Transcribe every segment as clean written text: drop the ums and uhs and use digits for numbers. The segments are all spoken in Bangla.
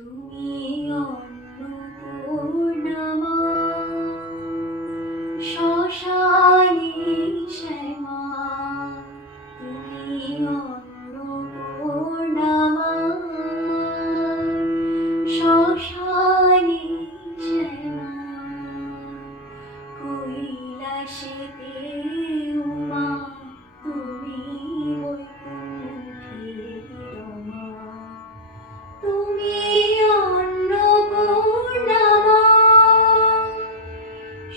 তুমি অন্নপূর্ণা মা, শ্মশানে শ্যামা। তুমি অন্নপূর্ণা মা, শ্মশানে শ্যামা। কৈলাসেতে উমা, তুমি বৈকুণ্ঠে রমা। তুমি অন্নপূর্ণা মা,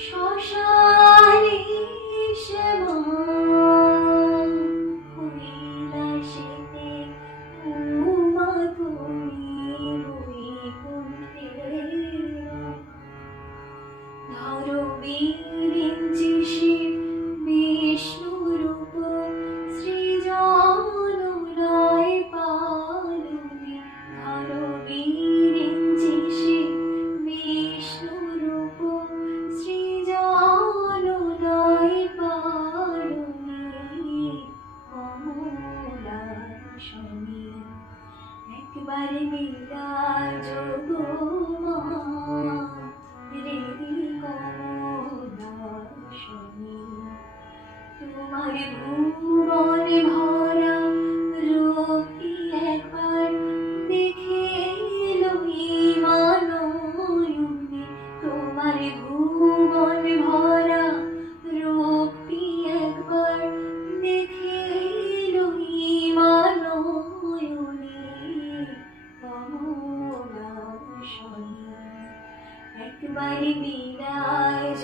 শ্মশানে শ্যামা। কৈলাসেতে উমা, তুমি বৈকুণ্ঠে রমা। ধরো বিরিঞ্চি শিব বিষ্ণুরূপ, সৃজনলয় পালনে। ধরো বিরিঞ্চি শিব বিষ্ণুরূপ, সৃজনলয় পালনে। কমলাসনে একবার বিরাজ গো মা, হৃদি কমলাসনে। তোমার ভুবনে ভরা রূপটি একবার দেখে লই মানয়নে। তোমার ভুবন ভরা রূপটি একবার দেখে লই মানয়নে। কমলাসনে একবার বিরাজ